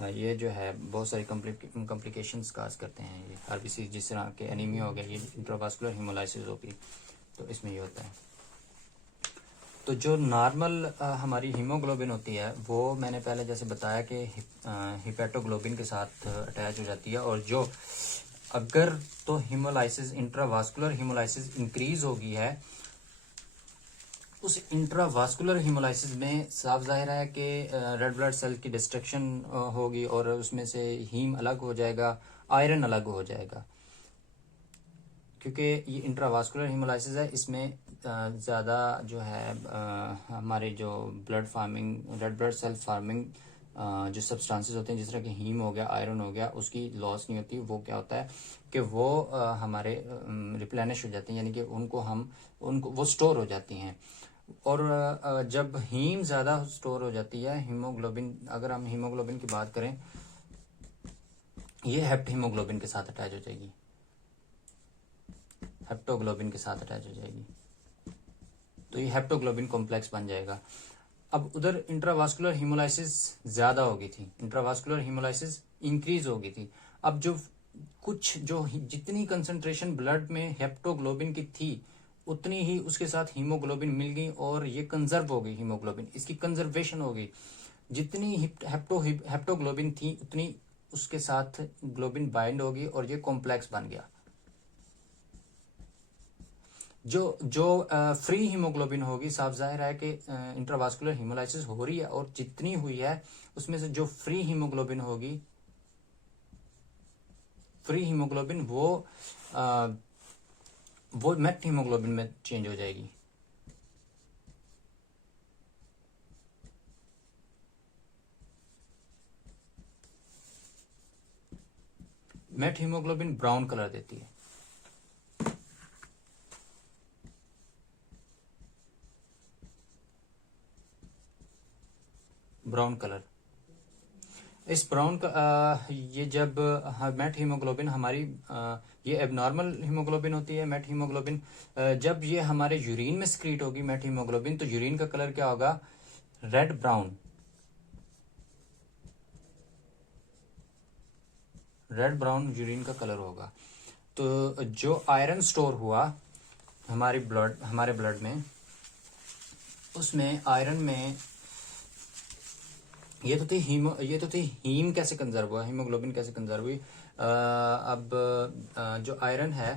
ये जो है बहुत सारी कॉम्प्लिकेशंस काज करते हैं। ये आरबीसी जिस तरह के एनीमिया हो गया, ये इंट्रावास्कुलर हीमोलाइसिस होगी तो इसमें ये होता है। तो जो नॉर्मल हमारी हीमोग्लोबिन होती है वो मैंने पहले जैसे बताया कि हिपेटोग्लोबिन के साथ अटैच हो जाती है, और जो अगर तो हीमोलाइसिस इंट्रावास्कुलर हीमोलाइसिस इंक्रीज होगी है, उस इंट्रावास्कुलर हीमोलाइसिस में साफ जाहिर है कि रेड ब्लड सेल की डिस्ट्रक्शन होगी और उसमें से हीम अलग हो जाएगा, आयरन अलग हो जाएगा। क्योंकि ये इंट्रावास्कुलर हीमोलाइसिस है, इसमें ज़्यादा जो है हमारे जो blood forming red blood cell forming जो सब्सटेंसेस होते हैं, जिस तरह के हीम हो गया, आयरन हो गया, उसकी लॉस नहीं होती। वो क्या होता है कि वो हमारे रिप्लेनिश हो जाती हैं, यानी कि उनको वो स्टोर हो जाती हैं। और जब हीम ज़्यादा स्टोर हो जाती है, हीमोग्लोबिन, अगर हम हीमोग्लोबिन की बात करें, ये हेप्ट हीमोग्लोबिन के साथ अटैच हो जाएगी, हेप्टोग्लोबिन के साथ अटैच हो जाएगी, तो ये हेप्टोग्लोबिन कॉम्प्लेक्स बन जाएगा। अब उधर इंट्रावास्कुलर हीमोलाइसिस ज़्यादा हो गई थी, इंट्रावास्कुलर हीमोलाइसिस इंक्रीज हो गई थी। अब जो जितनी कंसंट्रेशन ब्लड में हेप्टोग्लोबिन की थी, उतनी ही उसके साथ हीमोग्लोबिन मिल गई और ये कंजर्व हो गई, हीमोग्लोबिन इसकी कंजर्वेशन हो गई। जितनी हेप्टोग्लोबिन थी उतनी उसके साथ ग्लोबिन बाइंड होगी और ये कॉम्प्लेक्स बन गया। जो जो फ्री हीमोग्लोबिन होगी, साफ जाहिर है कि इंट्रावास्कुलर हीमोलाइसिस हो रही है और जितनी हुई है उसमें से जो फ्री हीमोग्लोबिन होगी, फ्री हीमोग्लोबिन वो मेट हीमोग्लोबिन में चेंज हो जाएगी। मेट हीमोग्लोबिन ब्राउन कलर देती है, ब्राउन कलर। इस ब्राउन का ये जब मेट हीमोग्लोबिन हमारी ये एबनॉर्मल हीमोग्लोबिन होती है, मेट हीमोग्लोबिन। जब ये हमारे यूरिन में स्क्रीट होगी मेट हीमोग्लोबिन, तो यूरिन का कलर क्या होगा? Red brown, red brown urine का कलर होगा। तो जो आयरन स्टोर हुआ हमारे ब्लड में, उसमें आयरन में ये तो थी हीम कैसे कंजर्व हुआ, हीमोग्लोबिन कैसे कंजर्व हुई। अब जो आयरन है,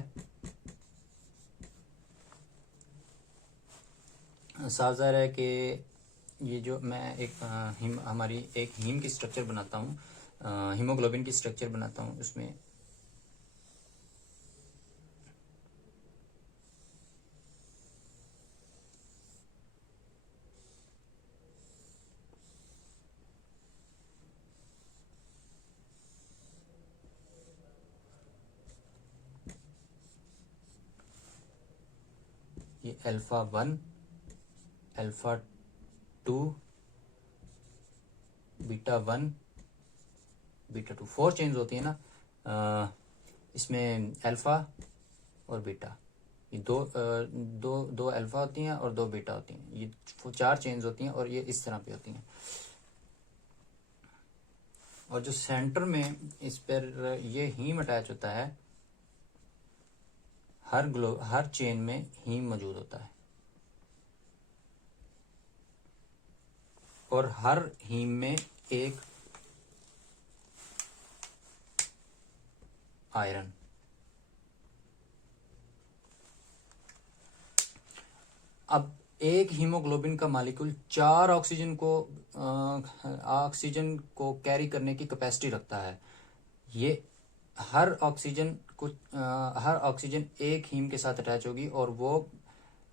साफ ज़ाहिर है कि ये जो मैं हमारी एक हीम की स्ट्रक्चर बनाता हूँ, हीमोग्लोबिन की स्ट्रक्चर बनाता हूँ, उसमें ये α1, α2, β1, β2, 4 चेन्स होती है ना। इसमें अल्फा और बीटा, ये दो अल्फा होती हैं और 2 बीटा होती हैं। ये 4 चेन्स होती हैं और ये इस तरह पे होती हैं। और जो सेंटर में इस पर ये हीम अटैच होता है, हर चेन में हीम मौजूद होता है और हर हीम में एक आयरन। अब एक हीमोग्लोबिन का मालिक्यूल 4 ऑक्सीजन को कैरी करने की कैपेसिटी रखता है। ये हर ऑक्सीजन एक हीम के साथ अटैच होगी और वो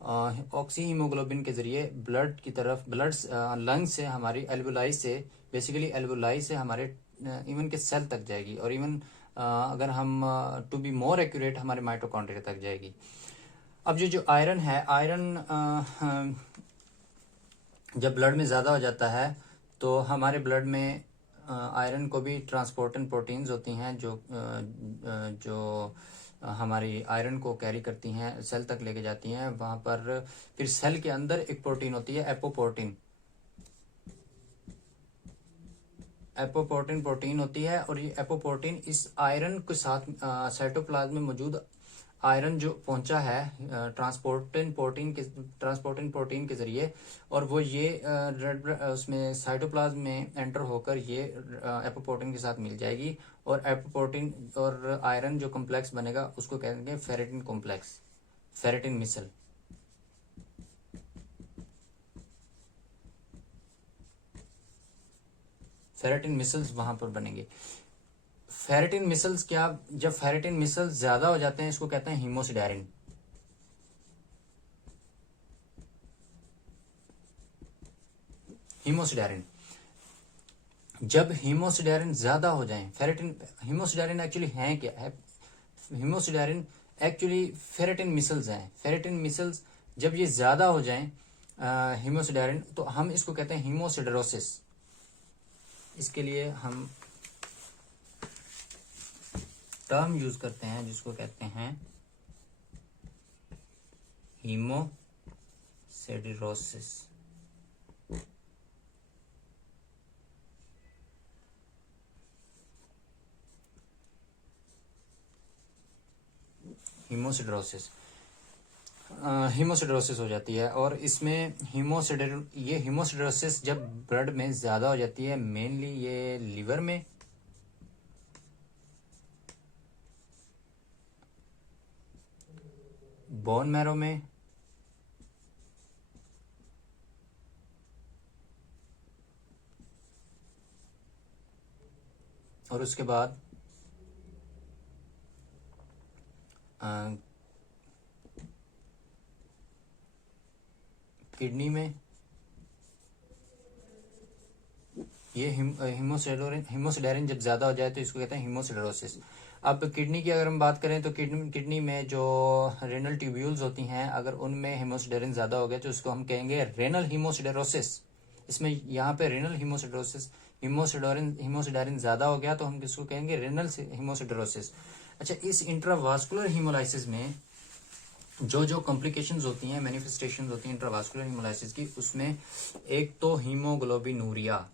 ऑक्सी हीमोग्लोबिन के जरिए ब्लड की तरफ, लंग से, हमारी एल्वुलाई से, बेसिकली एल्वुलाई से हमारे इवन के सेल तक जाएगी, और इवन अगर हम टू बी मोर एक्यूरेट, हमारे माइटोकॉन्ड्रिया तक जाएगी। अब जो आयरन है, आयरन जब ब्लड में ज़्यादा हो जाता है तो हमारे ब्लड में आयरन को भी ट्रांसपोर्टन प्रोटीन्स होती हैं जो हमारी आयरन को कैरी करती हैं, सेल तक लेके जाती हैं। वहाँ पर फिर सेल के अंदर एक प्रोटीन होती है, एपोप्रोटीन। एपोप्रोटीन प्रोटीन होती है, और ये एपोप्रोटीन इस आयरन के साथ साइटोप्लाज्म में मौजूद आयरन जो पहुंचा है ट्रांसपोर्टिन प्रोटीन के जरिए, और वो ये रेड उसमें साइटोप्लाज्म में एंटर होकर ये एपोप्रोटीन के साथ मिल जाएगी, और एपोप्रोटीन और आयरन जो कॉम्प्लेक्स बनेगा उसको कहेंगे फेरेटिन कॉम्प्लेक्स, फेरेटिन मिसल। फेरेटिन मिसल्स वहां पर बनेंगे। फेरेटिन मिसल्स क्या, जब फेरेटिन मिसल्स ज्यादा हो जाते हैं इसको कहते हैं हीमोसिडेरिन। हीमोसिडेरिन, जब हीमोसिडेरिन ज्यादा हो जाए, फेरेटिन हीमोसिडेरिन एक्चुअली है क्या है, हीमोसिडेरिन एक्चुअली फेरेटिन मिसल्स हैं। फेरेटिन मिसल्स जब ये ज्यादा हो जाएं हीमोसिडेरिन, तो हम इसको कहते हैं हीमोसिडेरोसिस। इसके लिए हम टर्म यूज करते हैं जिसको कहते हैं हीमोसिडेरोसिस। हीमोसिडेरोसिस हो जाती है, और इसमें हीमोसिडेरोसिस जब ब्लड में ज्यादा हो जाती है, मेनली ये लिवर में, बोन मैरो में, और उसके बाद किडनी में, ये हीमोसिडेरिन जब ज्यादा हो जाए तो इसको कहते हैं हीमोसिडेरोसिस। अब किडनी की अगर हम बात करें तो किडनी में जो रेनल ट्यूब्यूल्स होती हैं, अगर उनमें हीमोसिडेरिन ज्यादा हो गया तो इसको हम कहेंगे रेनल हीमोसिडेरोसिस। इसमें यहाँ पे रेनल हीमोसिडेरोसिस, हीमोसिडेरिन ज्यादा हो गया तो हम किसको कहेंगे, रेनल हीमोसिडेरोसिस। अच्छा, इस इंट्रावास्कुलर हीमोलाइसिस में जो जो कॉम्प्लिकेशंस होती हैं, मैनिफेस्टेशंस होती हैं इंट्रावास्कुलर हीमोलाइसिस की, उसमें एक तो हीमोग्लोबिनूरिया,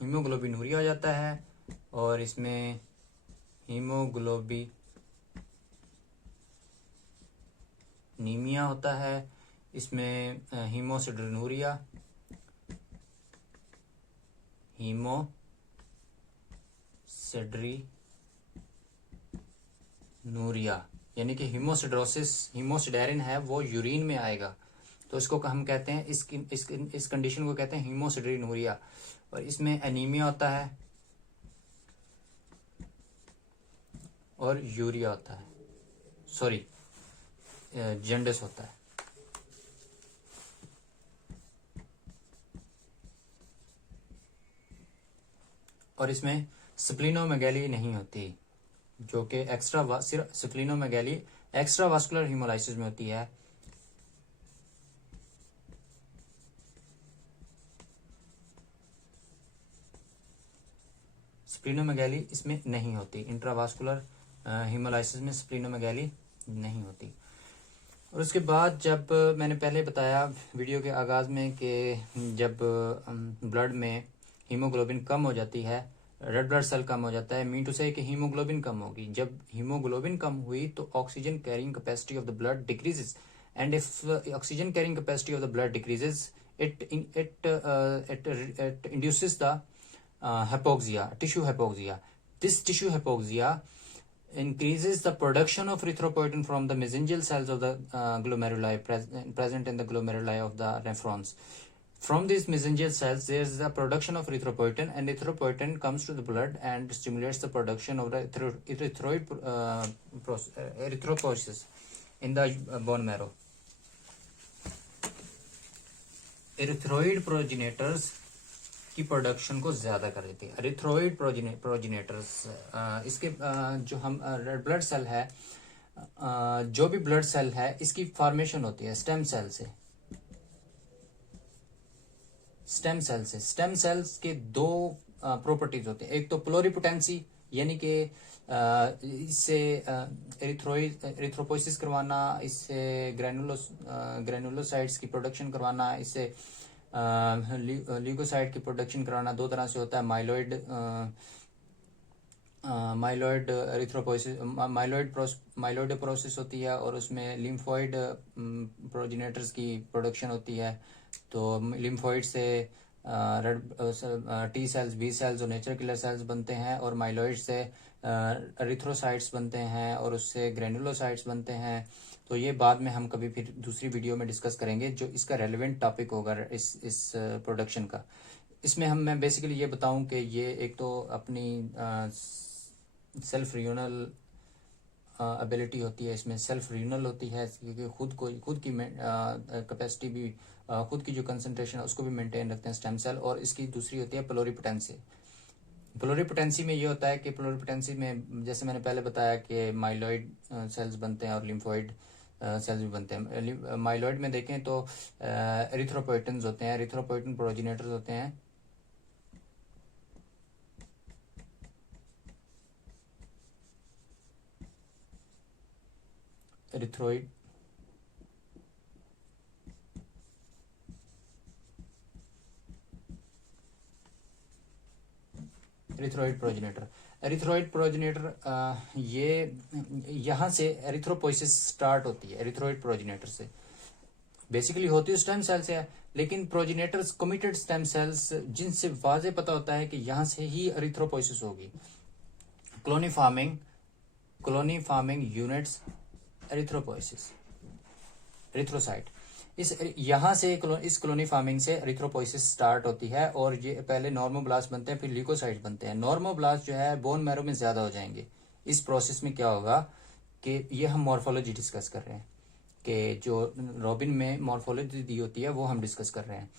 हीमोग्लोबिनूरिया हो जाता है, और इसमें हीमोग्लोबिनीमिया होता है, इसमें हीमोसिडरिनूरिया, हीमोसिडरिनूरिया, यानी कि हीमोसिडेरिन है वो यूरिन में आएगा, तो इसको हम कहते हैं, इस कंडीशन को कहते हैं हीमोसिडरिनूरिया। और इसमें एनीमिया होता है और यूरिया होता है, सॉरी जॉन्डिस होता है। और इसमें स्प्लीनोमेगैली नहीं होती, जो कि सिर्फ स्प्लीनोमेगैली एक्स्ट्रा वास्कुलर हीमोलाइसिस में होती है। स्प्लीनोमेगैली इसमें नहीं होती, इंट्रावास्कुलर हीमोलाइसिस में स्प्लीनोमेगैली नहीं होती। और उसके बाद जब मैंने पहले बताया वीडियो के आगाज में कि जब ब्लड में हीमोग्लोबिन कम हो जाती है, रेड ब्लड सेल कम हो जाता है, मीन टू से कि हीमोग्लोबिन कम होगी। जब हीमोग्लोबिन कम हुई तो oxygen carrying capacity of the blood decreases, and if oxygen carrying capacity of the blood decreases, it induces the hypoxia, tissue hypoxia. This tissue hypoxia increases the production of erythropoietin from the mesangial cells of the glomeruli present in the glomeruli of the nephrons. From these mesangial cells, there is the production of erythropoietin, and erythropoietin comes to the blood and stimulates the production of the erythropoiesis in the bone marrow. Erythroid progenitors की production को ज्यादा कर देती है। Erythroid प्रोजिनेटर्स इसके जो हम red blood cell है, जो भी ब्लड सेल है इसकी फॉर्मेशन होती है स्टेम सेल से। स्टेम सेल्स के दो प्रॉपर्टीज होते हैं, एक तो प्लोरिपोटेंसी यानी कि इससे एरिथ्रोपोइसिस करवाना, इससे ग्रेनुलोसाइट्स की प्रोडक्शन करवाना, इससे ल्यूकोसाइट की प्रोडक्शन कराना दो तरह से होता है। माइलॉइड एरिथ्रोपोइसिस, माइलॉइड प्रोसेस होती है और उसमें लिम्फोइड प्रोजेनेटर्स की प्रोडक्शन होती है। तो लिम्फोइड से red T cells, B cells और नेचुरल किलर सेल्स बनते हैं, और माइलॉइड से एरिथ्रोसाइट्स बनते हैं और उससे ग्रेनुलोसाइट्स बनते हैं। तो ये बाद में हम कभी फिर दूसरी वीडियो में डिस्कस करेंगे, जो इसका रेलेवेंट टॉपिक होगा इस प्रोडक्शन का। इसमें मैं बेसिकली ये बताऊं कि ये एक तो अपनी सेल्फ रियूनल एबिलिटी होती है, इसमें सेल्फ रियूनल होती है क्योंकि खुद की कैपेसिटी भी, खुद की जो कंसंट्रेशन है उसको भी मेंटेन रखते हैं स्टेम सेल। और इसकी दूसरी होती है प्लोरीपोटेंसी। प्लोरीपोटेंसी में ये होता है कि प्लोरीपोटेंसी में जैसे मैंने पहले बताया कि माइलॉइड सेल्स बनते हैं और लिम्फोइड सेल्स भी बनते हैं। माइलॉइड में देखें तो एरिथ्रोपोइटन्स होते हैं, एरिथ्रोपोइटन प्रोजेनेटर्स होते हैं। एरिथ्रोइड एरिथ्रोइड प्रोजेनेटर ये यहाँ से एरिथ्रोपोइसिस स्टार्ट होती है। एरिथ्रोइड प्रोजेनेटर से बेसिकली होती है स्टेम सेल से है, लेकिन प्रोजेनेटर्स कमिटेड स्टेम सेल्स जिनसे वाजे पता होता है कि यहाँ से ही एरिथ्रोपोइसिस होगी। Colony farming units erythropoiesis, erythrocyte. यहाँ से इस कॉलोनी फार्मिंग से एरिथ्रोपोइसिस स्टार्ट होती है, और ये पहले नॉर्मोब्लास्ट बनते हैं, फिर ल्यूकोसाइट बनते हैं। नॉर्मोब्लास्ट जो है बोन मैरो में ज्यादा हो जाएंगे। इस प्रोसेस में क्या होगा कि ये हम मॉर्फोलॉजी डिस्कस कर रहे हैं, कि जो रॉबिन में मॉर्फोलॉजी दी होती है वो हम डिस्कस कर रहे हैं।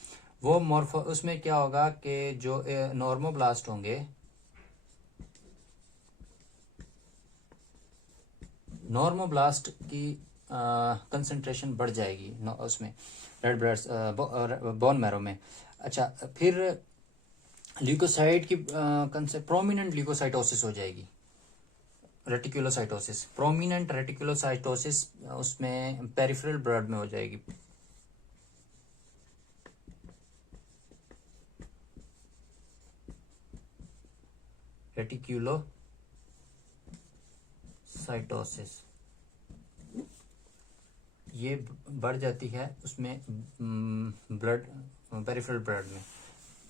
वो उसमें क्या होगा कि जो नॉर्मोब्लास्ट होंगे, नॉर्मोब्लास्ट की कंसंट्रेशन बढ़ जाएगी उसमें रेड ब्लड बोन मैरो में। अच्छा, फिर ल्यूकोसाइट की प्रोमिनेंट ल्यूकोसाइटोसिस हो जाएगी, रेटिकुलोसाइटोसिस, प्रोमिनेंट रेटिकुलोसाइटोसिस उसमें पेरिफेरल ब्लड में हो जाएगी। रेटिकुलोसाइटोसिस ये बढ़ जाती है उसमें ब्लड, पेरिफेरल ब्लड में।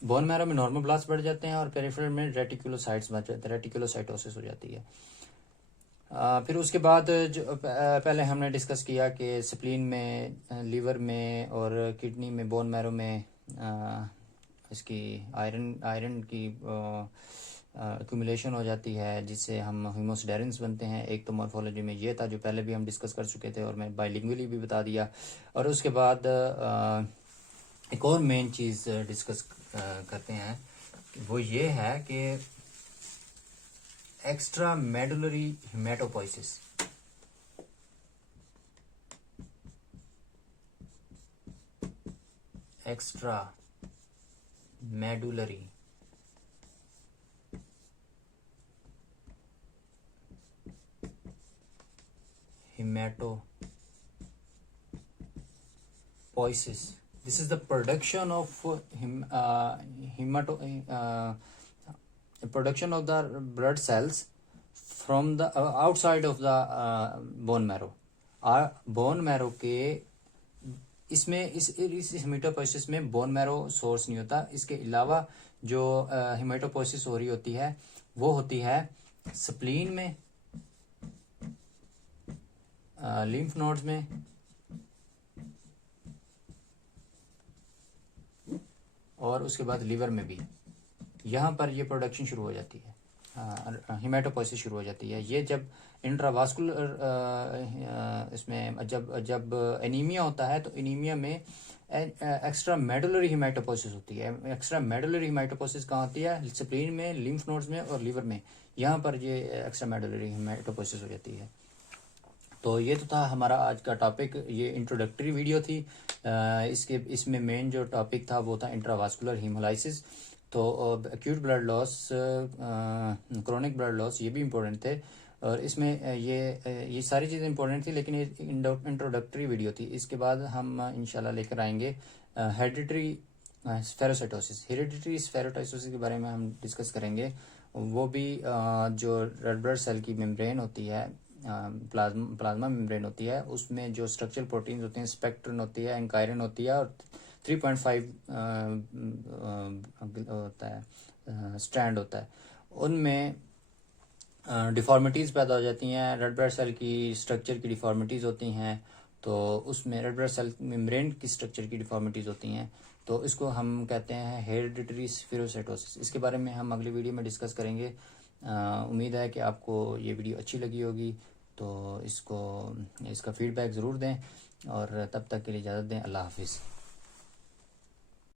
बोन मैरो में नॉर्मोब्लास्ट बढ़ जाते हैं और पेरिफेरल में रेटिकुलोसाइट्स बढ़ जाते हैं, रेटिकुलोसाइटोसिस हो जाती है। फिर उसके बाद जो पहले हमने डिस्कस किया कि स्प्लीन में, लीवर में और किडनी में, बोन मैरो में इसकी आयरन की एक्यूमुलेशन हो जाती है, जिससे हम हीमोसिडेरिन्स बनते हैं। एक तो मॉर्फोलॉजी में ये था जो पहले भी हम डिस्कस कर चुके थे और मैं बाइलिंगुअली भी बता दिया। और उसके बाद एक और मेन चीज़ डिस्कस करते हैं, वो ये है कि extra medullary hematopoiesis. Extra medullary hematopoiesis. This is the production of production of the blood cells from the outside of the bone marrow. Bone marrow के इसमें इस हेमेटोपोइसिस में बोन मैरो सोर्स नहीं होता। इसके अलावा जो हेमेटोपोइसिस हो रही होती है वो होती है स्प्लीन में, लिम्फ नोड्स में, और उसके बाद लीवर में भी। यहाँ पर ये प्रोडक्शन शुरू हो जाती है, हेमेटोपोइसिस शुरू हो जाती है। ये जब इंट्रावास्कुलर इसमें जब एनीमिया होता है तो एनीमिया में एक्स्ट्रा मेडुलरी हेमेटोपोइसिस होती है। एक्स्ट्रा मेडुलरी हेमेटोपोइसिस कहाँ होती है? स्प्लीन में, लिम्फ नोड्स में और लीवर में। यहाँ पर ये एक्स्ट्रा मेडुलरी हेमेटोपोइसिस हो जाती है। तो ये तो था हमारा आज का टॉपिक, ये इंट्रोडक्टरी वीडियो थी। इसमें मेन जो टॉपिक था वो था इंट्रावास्कुलर हीमोलाइसिस। तो acute blood loss, chronic blood loss, ये भी इम्पोर्टेंट थे। और इसमें ये सारी चीज़ें इंपॉर्टेंट थी, लेकिन ये इंट्रोडक्टरी वीडियो थी। इसके बाद हम इंशाल्लाह लेकर आएंगे हेरिडिटरी स्फेरोसाइटोसिस। हेरिडिटरी स्फेरोसाइटोसिस के बारे में हम डिस्कस करेंगे। वो भी जो रेड ब्लड सेल की मेम्ब्रेन होती है, प्लाज्मा मेम्ब्रेन होती है, उसमें जो स्ट्रक्चरल प्रोटीन्स होते हैं, स्पेक्ट्रन होती है, एंकायरन होती है, और 3.5 होता है स्ट्रैंड होता है। उनमें डिफॉर्मिटीज़ पैदा हो जाती हैं, रेड ब्लड सेल की स्ट्रक्चर की डिफॉर्मिटीज़ होती हैं। तो उसमें रेड ब्लड सेल मेम्ब्रेन की स्ट्रक्चर की डिफॉर्मिटीज़ होती हैं। तो इसको हम कहते हैं हेरिडिटरी स्फेरोसाइटोसिस। इसके बारे में हम अगली वीडियो में डिस्कस करेंगे। उम्मीद है कि आपको ये वीडियो अच्छी लगी होगी। तो इसका फीडबैक ज़रूर दें, और तब तक के लिए इजाज़त दें। अल्लाह हाफिज़।